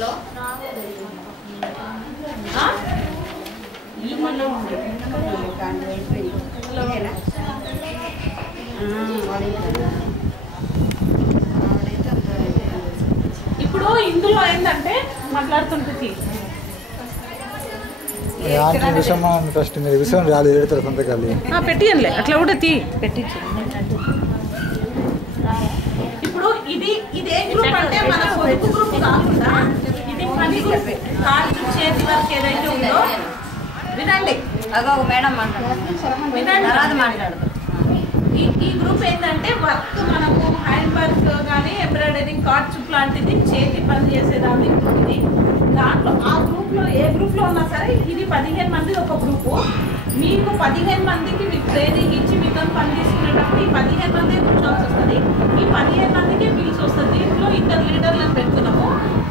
Hello ఇప్పుడు ఇందులో ఏంటంటే మాట్లాడుతుంటుంది ఫస్ట్ మీరు విషయం రాలేదు పెట్టియనులే అట్లా కూడా పెట్టించు. ఇప్పుడు ఇది ఏ గ్రూప్ అంటే మన పొదుపు గ్రూప్ కాకుండా ఇది పని గ్రూప్. కాళ్ళు చేతి వరకు ఏదైతే ఉందో వినండి. మేడం వినండి. ఈ గ్రూప్ ఏంటంటే వర్క్ మనము హ్యాండ్ వర్క్ కానీ ఎంబ్రాయిడరింగ్ కార్డ్స్ లాంటిది చేతి పని చేసేదాన్ని గ్రూప్ ఇది. దాంట్లో ఆ గ్రూప్లో ఏ గ్రూప్లో ఉన్నా సరే ఇది 15 మంది ఒక గ్రూపు. మీకు 15 మందికి మీకు ట్రైనింగ్ ఇచ్చి మీతో పని తీసుకునేటప్పుడు ఈ 15 మంది కూర్చోవాల్సి వస్తుంది. ఈ 15 మందికి పిలిచి వస్తుంది. దీంట్లో 2 లీడర్లను పెడుతున్నాము.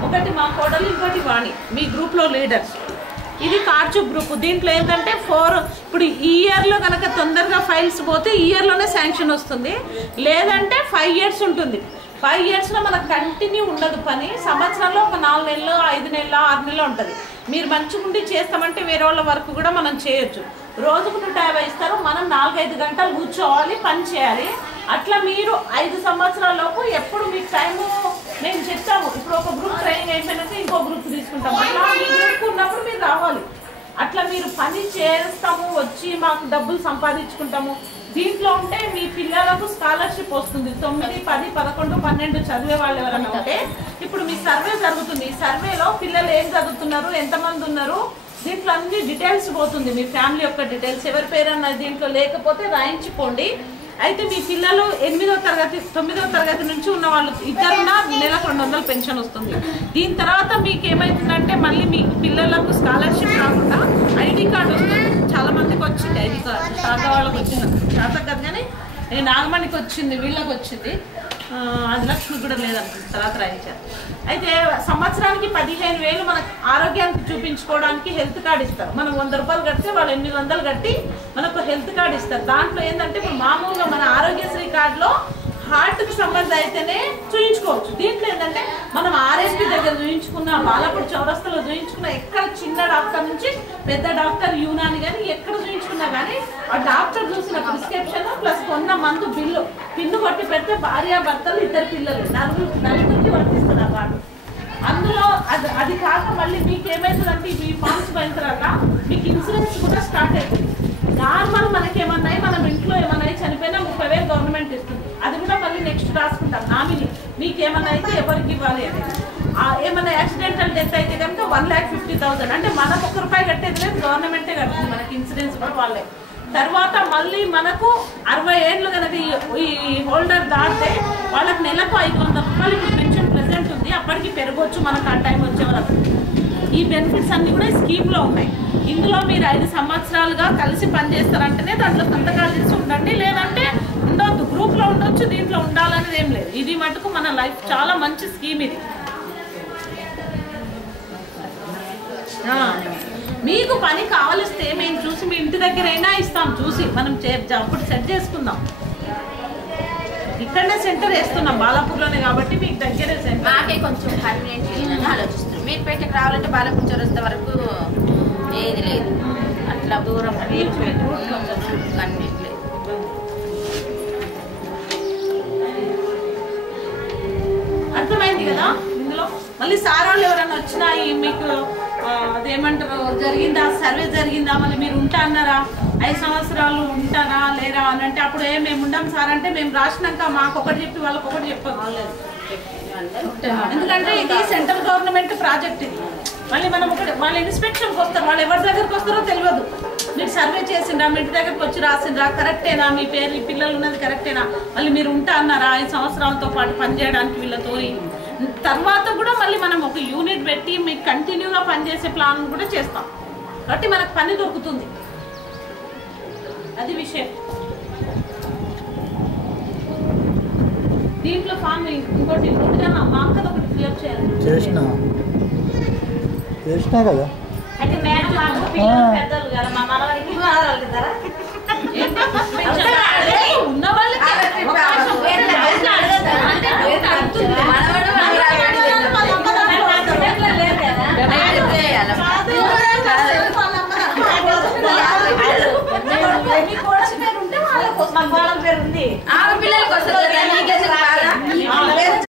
ఒకటి మా కోడలు, ఇంకోటి వాణి, మీ గ్రూప్లో లీడర్స్. ఇది కార్చు గ్రూప్. దీంట్లో ఏంటంటే 4 ఇప్పుడు ఈ ఇయర్లో కనుక తొందరగా ఫైల్స్ పోతే ఈ ఇయర్లోనే శాంక్షన్ వస్తుంది. లేదంటే 5 years ఉంటుంది. 5 yearsలో మనకు కంటిన్యూ ఉండదు పని. సంవత్సరంలో ఒక 4 నెలలు 5 నెలలు 6 నెలలు ఉంటుంది. మీరు మంచిగుండి చేస్తామంటే వేరే వాళ్ళ వర్క్ కూడా మనం చేయొచ్చు. రోజుకు 150 ఇస్తారు. మనం 4-5 గంటలు కూర్చోవాలి, పని చేయాలి. అట్లా మీరు 5 సంవత్సరాల లోపు ఎప్పుడు మీకు టైము మేము చెప్తాము. ఇప్పుడు ఒక గ్రూప్ ట్రైనింగ్ అయిపోయినాక ఇంకో గ్రూప్ తీసుకుంటాము. అట్లా మీ గ్రూప్ ఉన్నప్పుడు మీరు రావాలి. అట్లా మీరు పని చేస్తాము, వచ్చి మాకు డబ్బులు సంపాదించుకుంటాము. దీంట్లో ఉంటే మీ పిల్లలకు స్కాలర్షిప్ వస్తుంది. 9, 10, 11, 12 చదివే వాళ్ళు ఎవరైనా ఉంటే ఇప్పుడు మీ సర్వే జరుగుతుంది. ఈ సర్వేలో పిల్లలు ఏం చదువుతున్నారు, ఎంతమంది ఉన్నారు, దీంట్లో అన్ని డీటెయిల్స్ పోతుంది. మీ ఫ్యామిలీ యొక్క డీటెయిల్స్, ఎవరి పేరు అన్నది దీంట్లో లేకపోతే రాయించుకోండి. అయితే మీ పిల్లలు 8వ తరగతి 9వ తరగతి నుంచి ఉన్న వాళ్ళు ఇద్దరున్నా నెలకు 200 పెన్షన్ వస్తుంది. దీని తర్వాత మీకు ఏమవుతుందంటే మళ్ళీ మీ పిల్లలకు స్కాలర్షిప్ కాకుండా ఐడి కార్డు వస్తుంది. చాలా మందికి వచ్చింది ఐడి కార్డు. శాత వాళ్ళకి వచ్చింది, శాత కాదు కానీ నాగమణికి వచ్చింది, వీళ్ళకి వచ్చింది. అది లక్ష్మి కూడా లేదనుకుంటుంది, తర్వాత రాయించారు. అయితే సంవత్సరానికి 15,000 మనకు ఆరోగ్యానికి చూపించుకోవడానికి హెల్త్ కార్డు ఇస్తారు. మనం 100 రూపాయలు కడితే వాళ్ళు 800 కట్టి మనకు హెల్త్ కార్డు ఇస్తారు. దాంట్లో ఏంటంటే ఇప్పుడు మామూలుగా మన ఆరోగ్యశ్రీ కార్డులో హార్ట్కి సంబంధం అయితేనే చూయించుకోవచ్చు. దీంట్లో ఏంటంటే మనం ఆర్ఎస్పీ దగ్గర చూయించుకున్న, బాలపూడి చౌరస్తాలో చూయించుకున్న, ఎక్కడ చిన్న డాక్టర్ నుంచి పెద్ద డాక్టర్ యూనాని కానీ ఎక్కడ చూయించుకున్నా కానీ ఆ డాక్టర్ చూసిన ప్రిస్క్రిప్షన్ ప్లస్ కొన్న మందు బిల్లు పిన్ను కొట్టి పెడితే భార్యాభర్తలు 2 పిల్లలు నలుగురికి వర్తిస్తుంది ఆ కార్డు. అందులో అది కాక మళ్ళీ మీకు ఏమవుతుందంటే మీ ఫార్మ్స్ పోయిన తర్వాత మీకు ఇన్సూరెన్స్ కూడా స్టార్ట్ అవుతుంది. నార్మల్ మనకేమన్నాయి, మనం ఇంట్లో ఏమన్నాయి చనిపోయినా 30,000 గవర్నమెంట్ ఇస్తుంది. అది కూడా మళ్ళీ నెక్స్ట్ రాసుకుంటాం నామిని మీకు ఏమన్నా అయితే ఎవరికి ఇవ్వాలి అనేది. ఏమన్నా యాక్సిడెంటల్ డెత్ అయితే కనుక 1,50,000 అంటే మనం 1 రూపాయి కట్టేది లేదు, గవర్నమెంటే కడుతుంది మనకి ఇన్సూరెన్స్ కూడా వాళ్ళే. తర్వాత మళ్ళీ మనకు 60 ఏళ్ళు కనుక ఈ హోల్డర్ దాటితే వాళ్ళకి నెలకు 500 రూపాయలు ఇప్పుడు పెన్షన్ ప్రెసెంట్ ఉంది. అప్పటికి పెరగవచ్చు మనకు ఆ టైం వచ్చే వరకు. ఈ బెనిఫిట్స్ అన్నీ కూడా స్కీమ్లో ఉన్నాయి. ఇందులో మీరు 5 సంవత్సరాలుగా కలిసి పనిచేస్తారంటేనే దాంట్లో సంతకాలు చేసి ఉండండి, లేదంటే ఉండొద్దు. గ్రూప్లో ఉండొచ్చు, దీంట్లో ఉండాలనేది ఏం లేదు. ఇది మటుకు మన లైఫ్ చాలా మంచి స్కీమ్ ఇది. మీకు పని కావలిస్తే మేము చూసి మీ ఇంటి దగ్గర అయినా ఇస్తాం, చూసి మనం అప్పుడు సెట్ చేసుకుందాం. ఇక్కడనే సెంటర్ వేస్తున్నాం బాలాపూర్లోనే కాబట్టి మీకు దగ్గరే సెంటర్. మాకే కొంచెం కన్వీనియంట్ ఆలోచిస్తున్నాం. మీరు పెట్టకి రావాలంటే బాలాపూర్ చౌరస్తా వరకు ఏది లేదు, అట్లా దూరం కన్వీనియంట్ లేదు. అర్థమైంది కదా. ఇందులో మళ్ళీ సార్ వాళ్ళు ఎవరైనా వచ్చినా మీకు అదేమంటారు జరిగిందా, సర్వే జరిగిందా, మళ్ళీ మీరు ఉంటా అన్నారా, 5 సంవత్సరాలు ఉంటారా లేరా అని అంటే అప్పుడు మేము ఉండం సార్ అంటే మేము రాసినాక మాకు ఒకటి చెప్పి వాళ్ళకి ఒకటి చెప్పలేదు. ఎందుకంటే ఇది సెంట్రల్ గవర్నమెంట్ ప్రాజెక్ట్. ఇది మళ్ళీ మనం ఒకటి వాళ్ళ ఇన్స్పెక్షన్కి వస్తారు, వాళ్ళు ఎవరి దగ్గరకు వస్తారో తెలియదు. మీరు సర్వే చేసిండ్రా, మీ ఇంటి దగ్గరకు వచ్చి రాసిండ్రా, కరెక్టేనా, మీ పేరు ఈ పిల్లలు ఉన్నది కరెక్టేనా, మళ్ళీ మీరు ఉంటా అన్నారా 5 సంవత్సరాలతో పాటు పనిచేయడానికి వీళ్ళతో. తర్వాత కూడా మళ్ళీ మనం ఒక యూనిట్ పెట్టి మీకు కంటిన్యూగా పనిచేసే ప్లాన్ కూడా చేస్తాం. కాబట్టి మనకు పని దొరుకుతుంది, అది విషయం. దీంట్లో ఫామ్ ఇంకోటి మా అక్కది ఒకటి ఫిల్అప్ చేయాలి. చేసినా కదా. అయితే మేడం పిల్లలు పెద్దలు కదా, మా మనవాళ్ళకి కదా ఉన్న వాళ్ళకి మీ కోడలి పేరు ఉంటే వాళ్ళకి మా కోడల పేరు ఉంది.